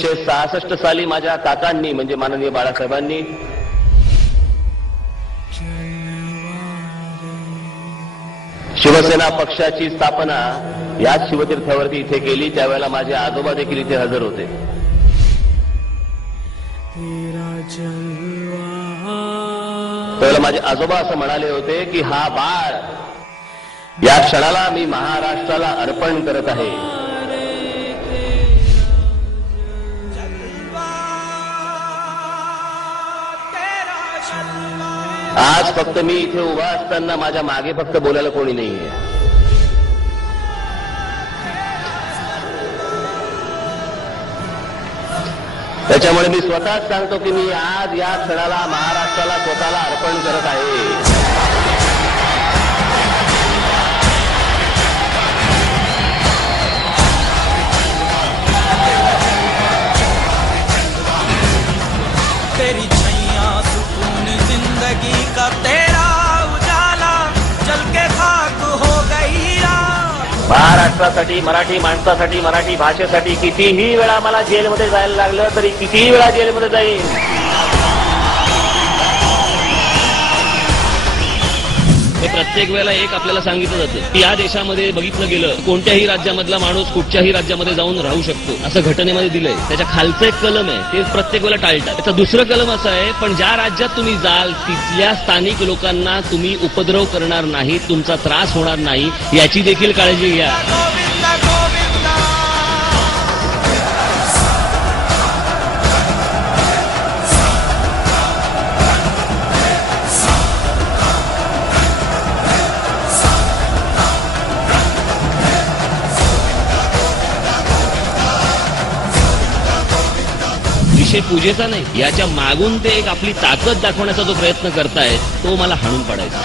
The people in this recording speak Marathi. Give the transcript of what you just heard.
1966 साली माझ्या काकांनी म्हणजे माननीय बाळासाहेबांनी शिवसेना पक्षाची स्थापना याच शिवतीर्थावरती इथे केली। त्यावेळेला माझे आजोबा देखील इथे हजर होते। त्यावेळेला माझे आजोबा असं म्हणाले होते की हा बाळ या क्षणाला मी महाराष्ट्राला अर्पण करत आहे। आज फक्त मी इथे उभा असताना माझ्या मागे फक्त बोलायला कोणी नाहीये। त्याच्यामुळे मी स्वतःच सांगतो की मी आज या क्षणाला महाराष्ट्राला स्वतःला अर्पण करत आहे। तेरी छैया सुकून जिंदगी का तेरा उजाला जल के खाक हो गई रात। महाराष्ट्रासाठी मराठी माणसासाठी मराठी भाषेसाठी कितीही वेळा मला जेलमध्ये जायला लागलं तरी कितीही वेळा जेलमध्ये जाईन। हे प्रत्येक वेळेला एक आपल्याला सांगितलं जातं की या देशामध्ये बघितलं गेलं कोणत्याही राज्यामधला माणूस कुठच्याही राज्यामध्ये जाऊन राहू शकतो असं घटनेमध्ये दिलंय। त्याच्या खालचं एक कलम आहे ते प्रत्येक वेळेला टाळतात। त्याचं दुसरं कलम असं आहे पण ज्या राज्यात तुम्ही जाल तिथल्या स्थानिक लोकांना तुम्ही उपद्रव करणार नाही, तुमचा त्रास होणार नाही याची देखील काळजी घ्या। विषय पूजेचा नाही, याच्या मागून ते एक आपली ताकद दाखवण्याचा जो प्रयत्न करतायत तो मला हाणून पाडायचा।